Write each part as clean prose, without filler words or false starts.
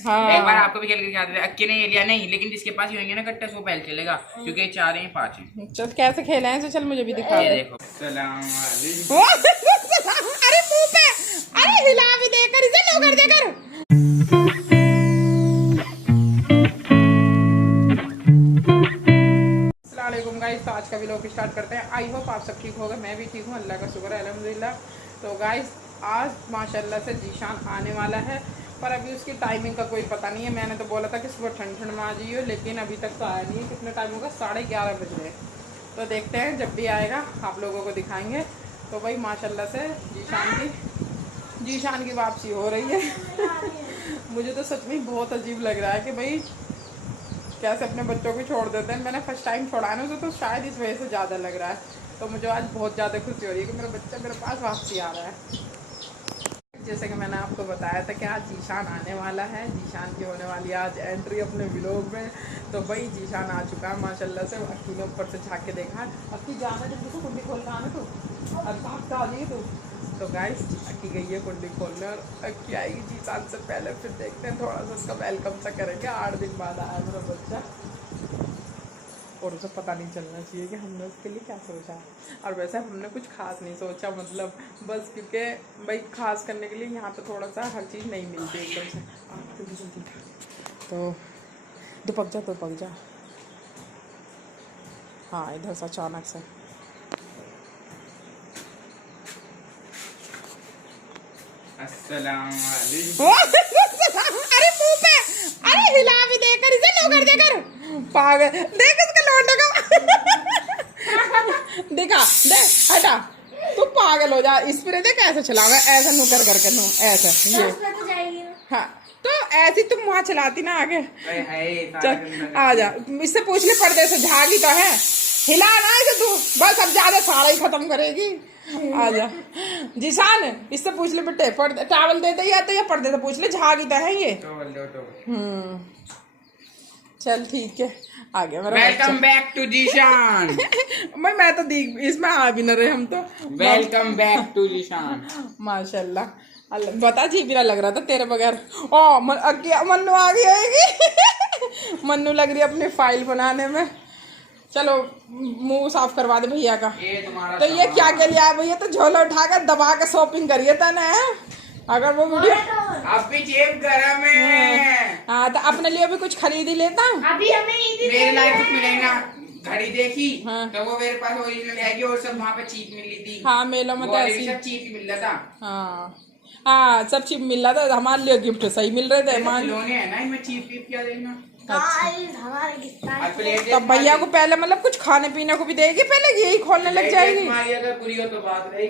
हाँ। एक बार आपको भी खेल के याद है, अक्की ने ये लिया नहीं, लेकिन जिसके पास ये होंगे ना कट्टे वो पहले चलेगा, क्योंकि 4 हैं 5 हैं। चल कैसे खेले हैं, तो चल मुझे भी दिखा ये दे। देखो। सलाम वालेकुम। अरे मुंह पे, अरे हिला भी देकर इसे लो कर देकर। अस्सलामुअलैकुम गाइस, तो आज का व्लॉग स्टार्ट करते हैं। आई होप आप सब ठीक होगा, मैं भी ठीक हूँ, अल्लाह का शुक्र है, अल्हम्दुलिल्लाह। तो गाइस आज माशाल्लाह से जीशान आने वाला है, पर अभी उसकी टाइमिंग का कोई पता नहीं है। मैंने तो बोला था कि सुबह ठंड ठंड में आ जाइए, लेकिन अभी तक तो आया नहीं है। कितने टाइम होगा, 11:30 बज रहे। तो देखते हैं, जब भी आएगा आप लोगों को दिखाएंगे। तो भाई माशाल्लाह से जीशान की वापसी हो रही है। मुझे तो सच में बहुत अजीब लग रहा है कि भाई कैसे अपने बच्चों को छोड़ देते हैं। मैंने फर्स्ट टाइम छोड़ा है ना उसे, तो शायद इस वजह से ज़्यादा लग रहा है। तो मुझे आज बहुत ज़्यादा खुशी हो रही है कि मेरा बच्चा मेरे पास वापसी आ रहा है। जैसे कि मैंने आपको बताया था कि आज जीशान आने वाला है, जीशान की होने वाली आज एंट्री अपने व्लॉग में। तो भाई जीशान आ चुका है माशाल्लाह से। अक्की ने ऊपर से झाँक के देखा, अक्की जाना जल्दी से, कुंडी खोल के आना तू, अब भाग आ जाइए तू। तो गाइस अक्की गई है कुंडी खोलने, और अक्की आएगी जीशान से पहले। फिर देखते हैं, थोड़ा सा उसका वेलकम सा करेंगे। 8 दिन बाद आया मेरा बच्चा, और उसे पता नहीं चलना चाहिए कि हमने उसके लिए क्या सोचा है। और वैसे हमने कुछ खास नहीं सोचा, मतलब बस क्योंकि भाई खास करने के लिए यहाँ पे थोड़ा सा हर चीज़ नहीं मिलती एकदम से। जल्दी जल्दी, तो दुपक जा। हाँ इधर से अचानक से। अस्सलाम वालेकुम। अरे मुंह पे, अरे हिला भी देकर इसे लो कर देकर, पागल देख इसका लौंडे का। देखा दे, हटा, तू पागल हो जा। स्प्रे देख कैसे चलाऊंगा, ऐसा नुकर करके नु ऐसा ये। हाँ तो ऐसी तुम वहाँ चलाती ना आगे। चल आ जा, इससे पूछ ले, पर्दे से झागी तो है, हिला ना इसे तू, बस अब ज्यादा सारा ही खत्म करेगी। आजा जीशान, इससे पूछ ले बेटे, पर्दे टावल दे दे या पर्दे से पूछ ले, झागी तो है ये। चल ठीक है, आ गया मेरा। Welcome back to Zeeshan. मैं तो देख इसमें आ भी न रहे हम तो। Welcome back to Zeeshan. माशाल्लाह अल्लाह, बता जी बिना लग रहा था तेरे बगैर। ओ मन्नू आ गई आएगी। मन्नू लग रही है अपनी फाइल बनाने में। चलो मुंह साफ करवा दे भैया का। तो ये क्या के लिए आया भैया, तो झोला उठाकर दबा के शॉपिंग करिए था ना। अगर वो वीडियो अब भी जेब गरम है। हाँ तो अपने लिए भी कुछ खरीद ही लेता। अभी हमें मेरे लायक कुछ मिलेगा। घड़ी देखी हाँ। तो वो मेरे पास ओरिजिनल है, और सब वहाँ पे चीप मिली थी। हाँ मेलों में तो ऐसी सब चीप ही मिल रहा था। हाँ सब चीप मिल रहा था, हमारे लिए गिफ्ट सही मिल रहे थे। खिलौने है ना, इनमें चीप क्या देना। तब भैया को पहले मतलब कुछ खाने पीने को भी देगी, पहले यही खोलने लग जाएगी। अगर पूरी हो तो बात रही,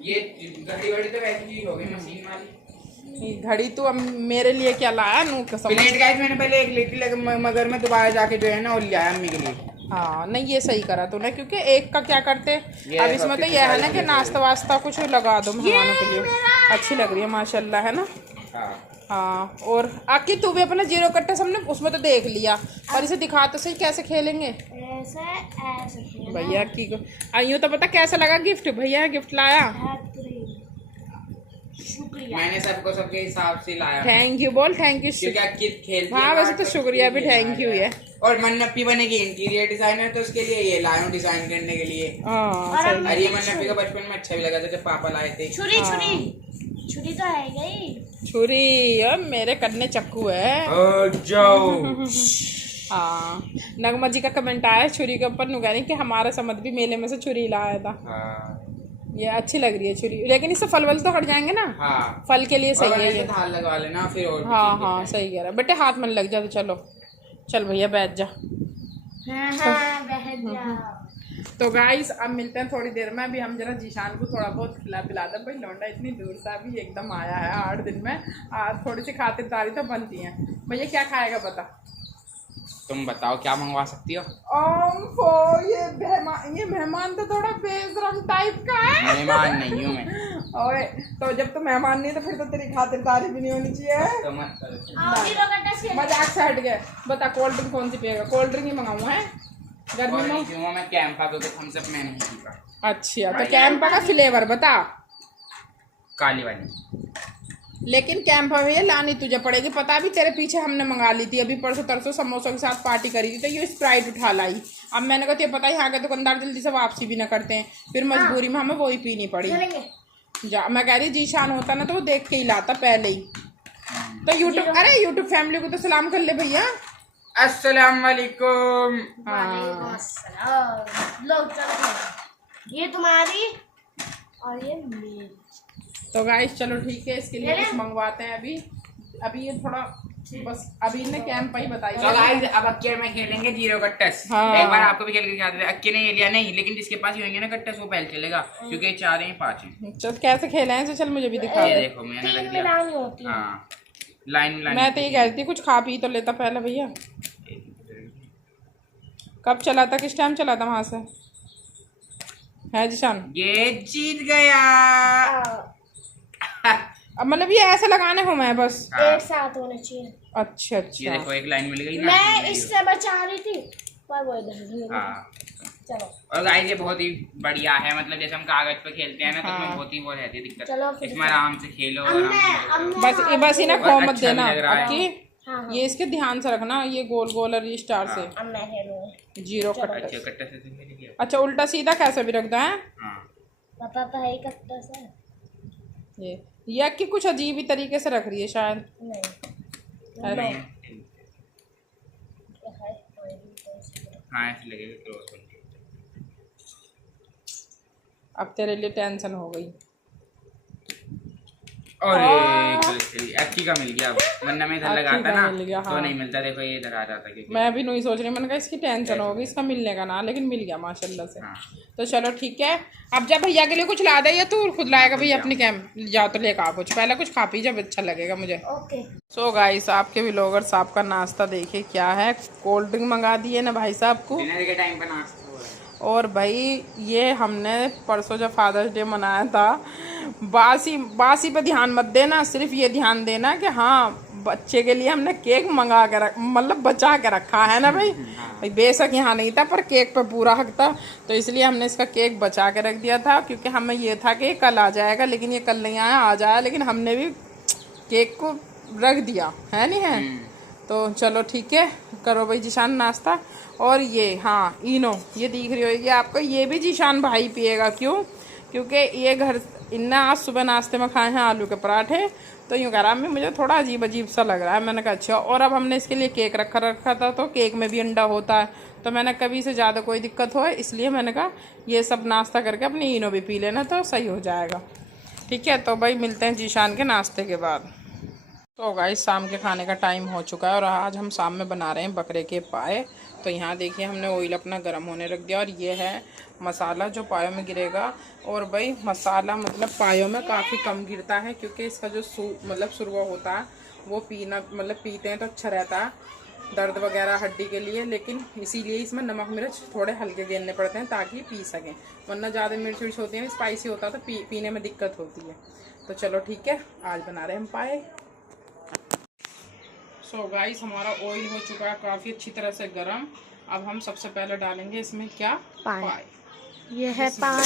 ये घड़ी वड़ी तो वैसी चीज हो गई, मशीन वाली घड़ी तो अब मेरे लिए क्या लाया नू कसम। प्लेट गाइस मैंने पहले एक लीटर लगे, मगर मैं दोबारा जाके जो है ना वो लिया अम्मी के लिए। हाँ नहीं ये सही करा तूने, क्योंकि एक का क्या करते। अब इसमें तो यह है ना कि नाश्ता वास्ता कुछ लगा दो मेहमानों के लिए। अच्छी लग रही है माशाल्लाह, है ना। हाँ और आके तू भी अपना जीरो कट्टा हमने उसमें तो देख लिया, और इसे दिखा तो सही कैसे खेलेंगे। ऐसे भैया की यूँ तो पता कैसा लगा गिफ्ट, भैया गिफ्ट लाया। शुक्रिया, मैंने सबको सबके हिसाब से लाया। थैंक यू बोल, थैंक यू। हाँ वैसे तो शुक्रिया भी थैंक यू है। और मन्नप्पी बनेगी इंटीरियर डिजाइनर, तो उसके लिए ये लाया हूँ डिजाइन करने के लिए। और ये मन्नप्पी का बचपन में अच्छा भी लगा था जब पापा लाए थे। छुरी छुरी तो है गई, छुरी और मेरे कन्ने चक्कू है। जाओ। हाँ नगमा जी का कमेंट आया छुरी के ऊपर, नुगानी कि हमारा समझ भी मेले में से छुरी लाया था। ये अच्छी लग रही है छुरी, लेकिन इससे फल वल तो हट जाएंगे ना। हाँ। फल के लिए सही है ये। धार लगवा लेना फिर। और हाँ सही कह रहा बेटे, हाथ में लग जा। तो चलो चल भैया बैठ जा। तो गाइस अब मिलते हैं थोड़ी देर में। अभी हम जरा जीशान को थोड़ा बहुत खिला पिला दे। भाई लौंडा इतनी दूर से अभी एकदम आया है 8 दिन में। थोड़ी सी खातिरदारी तो बनती है। भैया क्या खाएगा बता, तुम बताओ क्या मंगवा सकती हो। ये मेहमान तो थोड़ा बेशरम टाइप का है। मेहमान नहीं हूँ मैं। ओए तो जब तो मेहमान नहीं तो फिर तो तेरी खातिरदारी भी नहीं होनी चाहिए। तो मत करो। मजाक से हट गए। बता कोल्ड ड्रिंक कौन सी पिएगा, कोल्ड ड्रिंक ही मंगाऊँ है गर्मी में। मैं कैंपा तो थम्स अप मैं नहीं पीता। अच्छा तो कैंपा का फ्लेवर बता। काली वाली। लेकिन कैंप भैया लानी तुझे पड़ेगी, पता भी तेरे पीछे हमने मंगा ली थी अभी परसों तरसों समोसों के साथ पार्टी करी थी तो ये स्प्राइट उठा लाई। अब मैंने कहा तुझे पता है यहाँ के दुकानदार जल्दी से वापसी भी ना करते हैं, फिर मजबूरी में हमें वही पीनी पड़ी। जा मैं कह रही जीशान होता ना तो वो देख के ही लाता पहले ही। तो यूट्यूब, अरे यूट्यूब फैमिली को तो सलाम कर ले भैया। अस्सलाम वालेकुम। वालेकुम अस्सलाम। लोग चलो, ये तुम्हारी और ये मेरी। तो गाइस चलो ठीक है, इसके लिए कुछ मंगवाते हैं अभी ये थोड़ा बस अभी ने कैंप ही बताई। तो गाइस अब अक्के में खेलेंगे जीरो कट्टस। हाँ। एक बार आपको भी खेल के दिखा देते हैं। अक्के ने ये लिया नहीं, लेकिन जिसके पास ये होंगे ना कट्टस वो पहले चलेगा, क्योंकि 4 हैं 5 हैं। चल कैसे खेले हैं चल मुझे भी दिखा ये दे। देखो मैंने रख मिलानी दिया। होती है। हाँ लाइन लाइन। मैं तो ये कह रही थी कुछ खा पी तो लेता पहले भैया। कब चला था, किस टाइम चला था वहां से है जीशान? ये जीत गया। अब मतलब ये ऐसे लगाने हो मैं बस एक साथ होने चाहिए। अच्छा ये अच्छा देखो एक लाइन मिल गई ना। मैं इससे बचा रही थी पर वो इधर ही मिल गई। हाँ। चलो और गाइस ये बहुत ही बढ़िया है, मतलब जैसे हम कागज पे खेलते हैं ना तो हाँ। उसमें बहुत ही वो रहती है दिक्कत। चलो फिर इसमें आराम से खेलो अब आराम मैं से। बस इन्हें खो और मत अच्छा देना भी लग रहा है। अब की हाँ हाँ ये इसके ध्यान से रखना, ये गोल गोल और ये स्टार से अब मैं खेलूंगी। जीरो अच्छा कट। कट्टा से तो खेल गया। अच्छा उल्टा सीधा कैसे भी रख दो है हाँ पता तो है ही कट्टा से। ये कि कुछ अजीब ही तरीके से रख रही है शायद। नहीं अरे नहीं। ये है कोई हाँ ऐसे लगेगा क्रॉस बन के। अब तेरे लिए टेंशन हो गई। और अच्छी का मिल गया, वरना मैं इधर अच्छी लगाता का ना मिल गया, तो हाँ। नहीं मिलता। देखो ये इधर आ जाता क्योंकि मैं भी नहीं सोच रही, मैंने कहा इसकी टेंशन होगी इसका मिलने का ना, लेकिन मिल गया माशाल्लाह से। हाँ। तो चलो ठीक है, अब जब भैया के लिए कुछ ला दे या तू खुद लाएगा भैया अपनी कैंप जाओ तो लेकर आ कुछ, पहले कुछ खा पी जब अच्छा लगेगा मुझे। ओके। सो गाइस आपके व्लॉगर्स आपका नाश्ता देखिए क्या है, कोल्ड ड्रिंक मंगा दिए ना भाई साहब को। डिनर के टाइम पर नाश्ता हो रहा है। और भाई ये हमने परसों जब फादर्स डे मनाया था, बासी पे ध्यान मत देना, सिर्फ ये ध्यान देना कि हाँ बच्चे के लिए हमने केक मंगा के मतलब बचा के रखा है ना भाई। भाई बेशक यहाँ नहीं था पर केक पे पूरा हक था, तो इसलिए हमने इसका केक बचा के रख दिया था, क्योंकि हमें ये था कि कल आ जाएगा, लेकिन ये कल नहीं आया, आज आया, लेकिन हमने भी केक को रख दिया है नहीं है। तो चलो ठीक है, करो भाई जीशान नाश्ता। और ये हाँ इनो ये दिख रही होगी आपको, ये भी जीशान भाई पिएगा। क्यों? क्योंकि ये घर इन्ना आज सुबह नाश्ते में खाए हैं आलू के पराठे, तो यूँ कह रहा मैं मुझे थोड़ा अजीब अजीब सा लग रहा है। मैंने कहा अच्छा, और अब हमने इसके लिए केक रखा था, तो केक में भी अंडा होता है, तो मैंने कभी से ज़्यादा कोई दिक्कत हो, इसलिए मैंने कहा ये सब नाश्ता करके अपनी इनो भी पी लेना तो सही हो जाएगा। ठीक है, तो भाई मिलते हैं जीशान के नाश्ते के बाद। तो गाइस शाम के खाने का टाइम हो चुका है और आज हम शाम में बना रहे हैं बकरे के पाए। तो यहाँ देखिए हमने ऑयल अपना गर्म होने रख दिया और ये है मसाला जो पायों में गिरेगा। और भाई मसाला मतलब पायों में काफ़ी कम गिरता है, क्योंकि इसका जो मतलब सुरवा होता है वो पीना मतलब पीते हैं तो अच्छा रहता है दर्द वगैरह हड्डी के लिए, लेकिन इसीलिए इसमें नमक मिर्च थोड़े हल्के गिरने पड़ते हैं ताकि पी सकें, वरना ज़्यादा मिर्च विर्च होती है ना स्पाइसी होता है तो पीने में दिक्कत होती है। तो चलो ठीक है, आज बना रहे हैं हम पाए। सो गाइस हमारा ऑयल हो चुका है काफ़ी अच्छी तरह से गरम। अब हम सबसे पहले डालेंगे इसमें क्या पाए। ये है पाया।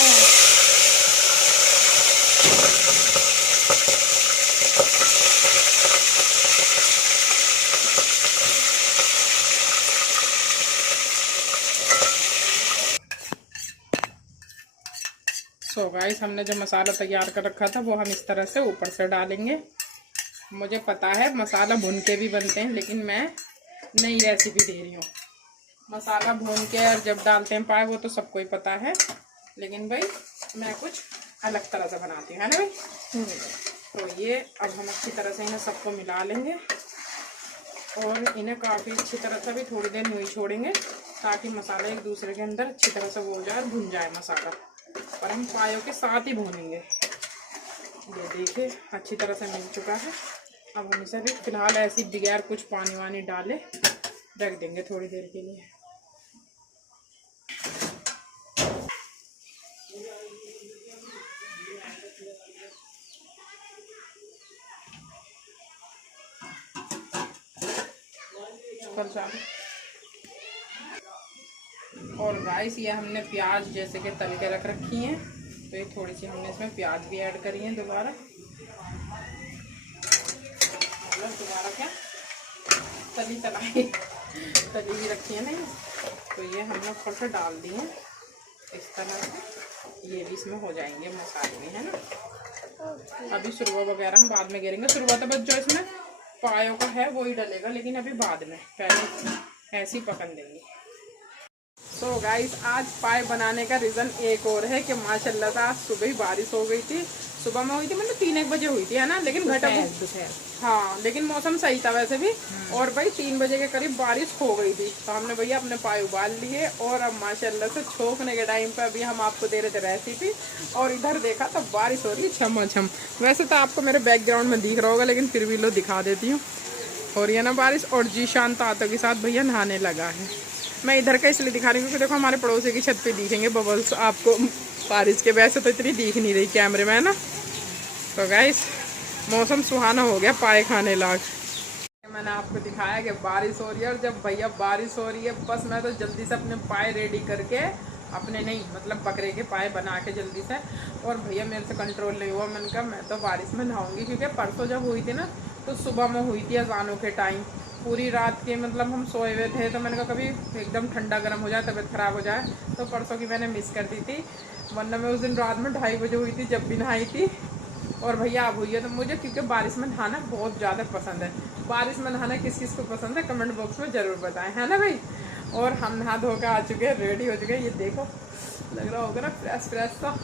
सो गाइस हमने जो मसाला तैयार कर रखा था वो हम इस तरह से ऊपर से डालेंगे। मुझे पता है मसाला भून के भी बनते हैं, लेकिन मैं नई रेसिपी दे रही हूँ। मसाला भून के और जब डालते हैं पाए वो तो सबको ही पता है, लेकिन भाई मैं कुछ अलग तरह से बनाती हूँ, है ना भाई। तो ये अब हम अच्छी तरह से इन्हें सबको मिला लेंगे और इन्हें काफ़ी अच्छी तरह से भी थोड़ी देर यूँ ही छोड़ेंगे ताकि मसाला एक दूसरे के अंदर अच्छी तरह से वो हो जाए, भुन जाए मसाला। और हम पायों के साथ ही भूनेंगे। ये देखिए अच्छी तरह से मिल चुका है। अब हम इसे भी फिलहाल ऐसे बगैर कुछ पानी वानी डाले रख देंगे थोड़ी देर के लिए। और गाइस ये हमने प्याज जैसे कि तल के रख रखी हैं, तो ये थोड़ी सी हमने इसमें प्याज भी ऐड करी है दोबारा। क्या तली तलाई तली भी रखी है ना ये, तो ये हम लोग थोड़ा सा डाल दिए इस तरह से। ये भी इसमें हो जाएंगे मसाले भी, है ना। अभी सुरवा वगैरह हम बाद में गिरेंगे। सुरवा तो बस जो इसमें पायों का है वो ही डलेगा, लेकिन अभी बाद में, पहले ऐसे ही पकन देंगे। सो गाइस, आज पाए बनाने का रीज़न एक और है कि माशाल्लाह से आज सुबह ही बारिश हो गई थी। सुबह में हुई थी, मतलब 3-1 बजे हुई थी, है ना, लेकिन दोपहर, हाँ, लेकिन मौसम सही था वैसे भी। और भाई 3 बजे के करीब बारिश हो गई थी, तो हमने भैया अपने पाए उबाल लिए और अब माशाल्लाह से छोंकने के टाइम पे अभी हम आपको दे रहे थे रेसिपी। और इधर देखा तो बारिश हो रही है छमाछम। वैसे तो आपको मेरे बैकग्राउंड में दिख रहा होगा, लेकिन फिर भी लो दिखा देती हूँ। हो रही है ना बारिश, और जीशान तातो के साथ भैया नहाने लगा है। मैं इधर का इसलिए दिखा रही हूँ क्योंकि देखो हमारे पड़ोसी की छत पे दिखेंगे बबल्स आपको बारिश के, वैसे तो इतनी दिख नहीं रही कैमरे में, है ना। तो गाइस, मौसम सुहाना हो गया पाए खाने लायक। मैंने आपको दिखाया कि बारिश हो रही है, और जब भैया बारिश हो रही है बस मैं तो जल्दी से अपने पाए रेडी करके, अपने नहीं मतलब बकरे के पाए बना के जल्दी से। और भैया मेरे से कंट्रोल नहीं हुआ, मैंने कहा मैं तो बारिश में नहाऊंगी, क्योंकि परसों जब हुई थी ना तो सुबह में हुई थी अजानों के टाइम, पूरी रात के मतलब हम सोए हुए थे। तो मैंने कहा कभी एकदम ठंडा गर्म हो जाए, तबीयत ख़राब हो जाए, तो परसों की मैंने मिस कर दी थी। वरना मैं उस दिन रात में 2:30 बजे हुई थी जब भी नहाई थी। और भैया अब हुई है, तो मुझे क्योंकि बारिश में नहाना बहुत ज़्यादा पसंद है। बारिश में नहाना किस किस को पसंद है कमेंट बॉक्स में ज़रूर बताएं, है ना भाई। और हम नहा धो के आ चुके हैं, रेडी हो चुके हैं। ये देखो लग रहा होगा ना फ्रेश फ्रेश सा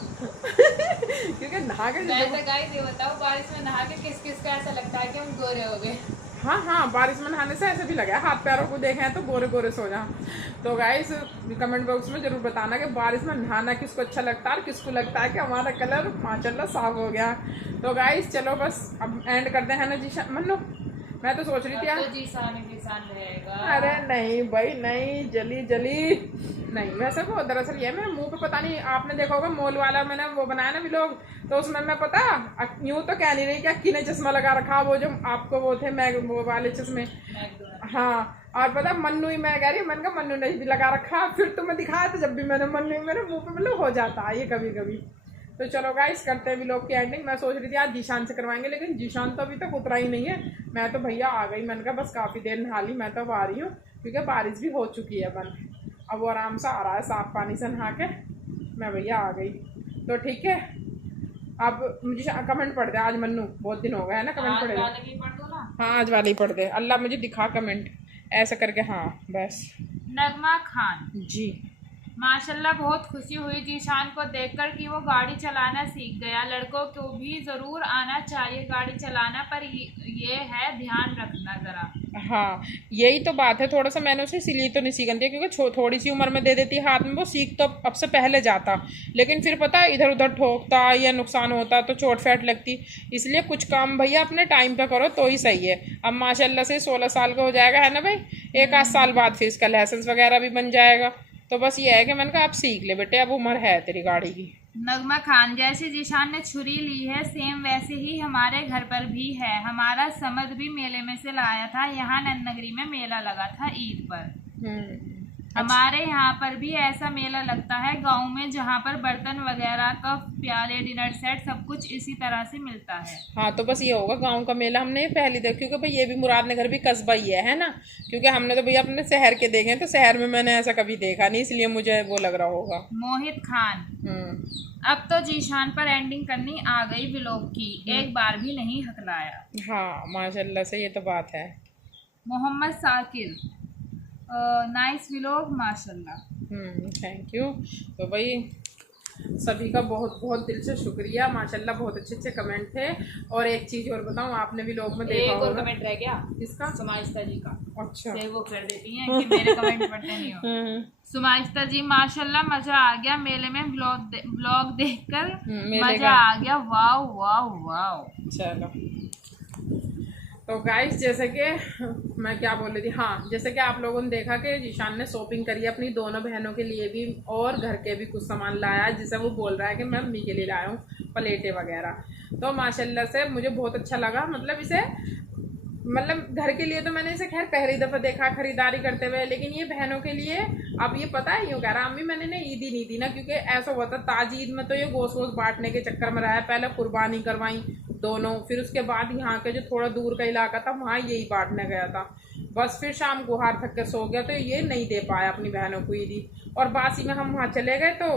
क्योंकि नहा के ये बताओ, बारिश में नहा के किस किस को ऐसा लगता है कि हम गोरे हो गए? हाँ, बारिश में नहाने से ऐसे भी लगा है, हाथ पैरों को देखे हैं तो गोरे गोरे सो जाओ। तो गाइस कमेंट बॉक्स में जरूर बताना कि बारिश में नहाना किसको अच्छा लगता है, और किसको लगता है कि हमारा कलर माशाल्लाह साफ हो गया। तो गाइस चलो बस अब एंड करते हैं ना जी मन्नू। मैं तो सोच रही थी तो जीशान रहेगा। अरे नहीं भाई नहीं, जली नहीं। वैसे वो दरअसल ये मेरे मुंह पे पता नहीं, आपने देखा होगा मॉल वाला मैंने वो बनाया ना व्लॉग, तो उसमें मैं पता यूँ तो कह नहीं रही कि अक्की ने चश्मा लगा रखा, वो जो आपको वो थे मैं वो वाले चश्मे, हाँ। और पता मन्नू ही मैं कह रही, मैंने कहा मन्नू ने भी लगा रखा, फिर तुम्हें दिखाया तो जब भी मैंने मन्नू मेरे मुँह पे मतलब हो जाता है ये कभी कभी। तो चलो गाइस करते हैं व्लॉग की एंडिंग। मैं सोच रही थी आज जीशान से करवाएंगे, लेकिन जीशान तो अभी तक उतरा ही नहीं है। मैं तो भैया आ गई, मैंने कहा बस काफ़ी देर नहा ली, मैं तो अब आ रही हूँ क्योंकि बारिश भी हो चुकी है बंद। अब वो आराम से आ रहा है साफ पानी से नहा के, मैं भैया आ गई। तो ठीक है, अब मुझे कमेंट पढ़ दे आज मन्नू, बहुत दिन हो गए है ना कमेंट पढ़े। हाँ आज वाले ही पढ़ दे, अल्लाह मुझे दिखा कमेंट ऐसा करके। हाँ बस। नगमा खान जी, माशाल्लाह बहुत खुशी हुई जीशान को देखकर कि वो गाड़ी चलाना सीख गया। लड़कों को भी ज़रूर आना चाहिए गाड़ी चलाना, पर ये है ध्यान रखना ज़रा। हाँ यही तो बात है, थोड़ा सा मैंने उसे इसीलिए तो नहीं सीखन दिया क्योंकि थोड़ी सी उम्र में दे देती हाथ में, वो सीख तो अब से पहले जाता, लेकिन फिर पता इधर उधर ठोकता या नुकसान होता तो चोट फैट लगती। इसलिए कुछ काम भैया अपने टाइम पे करो तो ही सही है। अब माशाल्लाह से 16 साल का हो जाएगा, है ना भाई, 1 आध साल बाद फिर इसका लाइसेंस वगैरह भी बन जाएगा। तो बस ये है कि मैंने कहा आप सीख ले बेटे, अब उम्र है तेरी गाड़ी की। नगमा खान जैसे जीशान ने छुरी ली है सेम वैसे ही हमारे घर पर भी है। हमारा समद भी मेले में से लाया था, यहाँ नन्नगरी में मेला लगा था ईद पर। हमारे यहाँ पर भी ऐसा मेला लगता है गांव में, जहाँ पर बर्तन वगैरह कप प्याले डिनर सेट सब कुछ इसी तरह से मिलता है। हाँ तो बस ये होगा गांव का मेला, हमने पहले देखा क्योंकि भाई ये भी मुरादनगर भी कस्बा ही है ना, क्योंकि हमने तो भैया अपने शहर के देखे हैं, तो शहर में मैंने ऐसा कभी देखा नहीं, इसलिए मुझे वो लग रहा होगा। मोहित खान अब तो जीशान पर एंडिंग करनी आ गई व्लॉग की, एक बार भी नहीं हकलाया। हाँ माशाल्लाह से ये तो बात है। मोहम्मद साकिर नाइस व्लॉग माशाल्लाह। Thank you. तो भाई सभी का बहुत बहुत दिल से शुक्रिया, माशाल्लाह बहुत अच्छे अच्छे कमेंट थे। और एक चीज़ और बताऊं, आपने भी लोग में देखा होगा, एक और कमेंट रह गया किसका? सुमाइस्ता जी का। अच्छा से वो कर देती हैं कि मेरे कमेंट पढ़ते नहीं हो। सुमाइस्ता जी माशाल्लाह मजा आ गया मेले में, ब्लॉग देखकर मजा आ गया, वाव वाव वाव। चलो तो गाइस जैसे कि मैं क्या बोल रही थी, हाँ जैसे कि आप लोगों ने देखा कि जीशान ने शॉपिंग करी है अपनी दोनों बहनों के लिए भी, और घर के भी कुछ सामान लाया है, जिसे वो बोल रहा है कि मैं मम्मी के लिए लाया हूँ प्लेटें वगैरह। तो माशाल्लाह से मुझे बहुत अच्छा लगा, मतलब इसे मतलब घर के लिए तो मैंने इसे खैर पहली दफ़ा देखा खरीदारी करते हुए, लेकिन ये बहनों के लिए अब ये पता है यूँ कह रहा अम्मी मैंने ना ईद ही नहीं दी ना, क्योंकि ऐसा हुआ था ताज ईद में तो ये गोश्त वोश्त बांटने के चक्कर में रहा है, पहले कुर्बानी करवाई दोनों। फिर उसके बाद यहाँ के जो थोड़ा दूर का इलाका था वहाँ यही बांटने गया था। बस फिर शाम को हार थक के सो गया तो ये नहीं दे पाया अपनी बहनों को ईदी। और बासी में हम वहाँ चले गए तो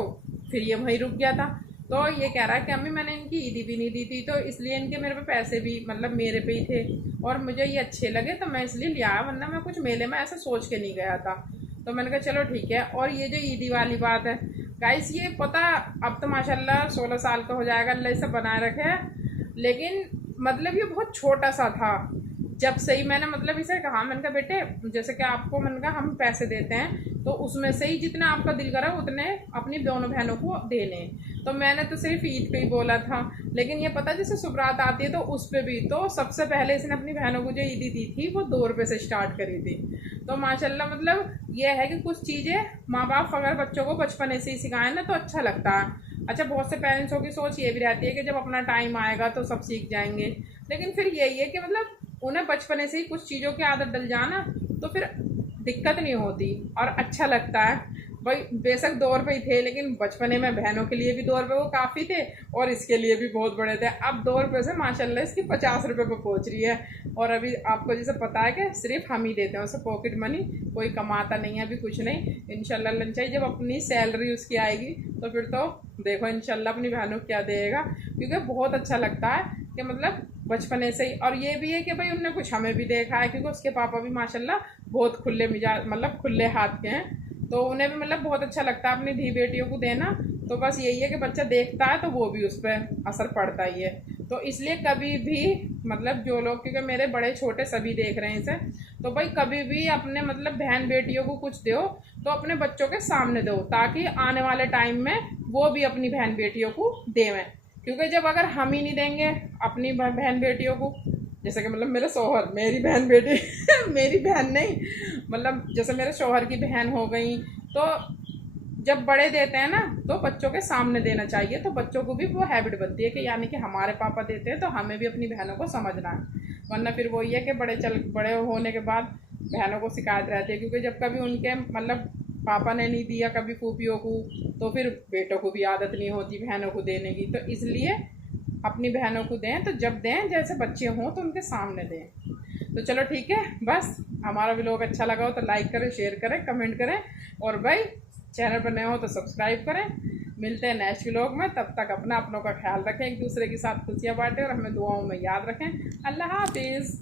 फिर ये वहीं रुक गया था। तो ये कह रहा है कि अम्मी मैंने इनकी ईदी भी नहीं दी थी, तो इसलिए इनके मेरे पे पैसे भी मतलब मेरे पे ही थे और मुझे ये अच्छे लगे तो मैं इसलिए लिया, वरना मैं कुछ मेले में ऐसा सोच के नहीं गया था। तो मैंने कहा चलो ठीक है। और ये जो ईदी वाली बात है गाइस, ये पता अब तो माशाल्लाह 16 साल का हो जाएगा, अल्लाह इसे बनाए रखे है, लेकिन मतलब ये बहुत छोटा सा था जब से ही मैंने मतलब इसे कहा। मैंने कहा बेटे जैसे कि आपको मैंने कहा हम पैसे देते हैं तो उसमें से ही जितना आपका दिल करा उतने अपनी दोनों बहनों को देने। तो मैंने तो सिर्फ ईद पे ही बोला था, लेकिन ये पता जैसे सुबरात आती है तो उस पर भी तो सबसे पहले इसने अपनी बहनों को जो ईदी दी थी वो 2 रुपये से स्टार्ट करी थी। तो माशाल्लाह मतलब ये है कि कुछ चीज़ें माँ बाप अगर बच्चों को बचपन से ही सिखाएं ना तो अच्छा लगता है। अच्छा बहुत से पेरेंट्सों की सोच ये भी रहती है कि जब अपना टाइम आएगा तो सब सीख जाएंगे, लेकिन फिर यही है कि मतलब उन्हें बचपने से ही कुछ चीज़ों की आदत डल जाना तो फिर दिक्कत नहीं होती और अच्छा लगता है। भाई बेशक 2 रुपये ही थे, लेकिन बचपने में बहनों के लिए भी 2 रुपये वो काफ़ी थे और इसके लिए भी बहुत बड़े थे। अब 2 रुपये से माशाल्लाह इसकी 50 रुपये पर पहुंच रही है। और अभी आपको जैसे पता है कि सिर्फ हम ही देते हैं उसे पॉकेट मनी, कोई कमाता नहीं है अभी कुछ नहीं। इंशाल्लाह लंचाई जब अपनी सैलरी उसकी आएगी तो फिर तो देखो इंशाल्लाह अपनी बहनों को क्या देगा, क्योंकि बहुत अच्छा लगता है कि मतलब बचपने से ही। और ये भी है कि भाई उनने कुछ हमें भी देखा है, क्योंकि उसके पापा भी माशाल्लाह बहुत खुले मिजाज मतलब खुले हाथ के हैं, तो उन्हें भी मतलब बहुत अच्छा लगता है अपनी धी बेटियों को देना। तो बस यही है कि बच्चा देखता है तो वो भी उस पर असर पड़ता ही है। तो इसलिए कभी भी मतलब जो लोग, क्योंकि मेरे बड़े छोटे सभी देख रहे हैं इसे, तो भाई कभी भी अपने मतलब बहन बेटियों को कुछ दो तो अपने बच्चों के सामने दो, ताकि आने वाले टाइम में वो भी अपनी बहन बेटियों को देवें। क्योंकि जब अगर हम ही नहीं देंगे अपनी बहन बेटियों को, जैसे कि मतलब मेरे शौहर मेरी बहन बेटी मेरी बहन नहीं, मतलब जैसे मेरे शौहर की बहन हो गई, तो जब बड़े देते हैं ना तो बच्चों के सामने देना चाहिए, तो बच्चों को भी वो हैबिट बनती है कि यानी कि हमारे पापा देते हैं तो हमें भी अपनी बहनों को समझना है। वरना फिर वही है कि बड़े होने के बाद बहनों को शिकायत रहती है, क्योंकि जब कभी उनके मतलब पापा ने नहीं दिया कभी फूफियों को, तो फिर बेटों को भी आदत नहीं होती बहनों को देने की। तो इसलिए अपनी बहनों को दें तो जब दें जैसे बच्चे हों तो उनके सामने दें। तो चलो ठीक है, बस हमारा व्लॉग अच्छा लगा हो तो लाइक करें, शेयर करें, कमेंट करें, और भाई चैनल पर नए हो तो सब्सक्राइब करें। मिलते हैं नेक्स्ट व्लॉग में, तब तक अपनों का ख्याल रखें, एक दूसरे के साथ खुशियाँ बांटें और हमें दुआओं में याद रखें। अल्लाह हाफिज़।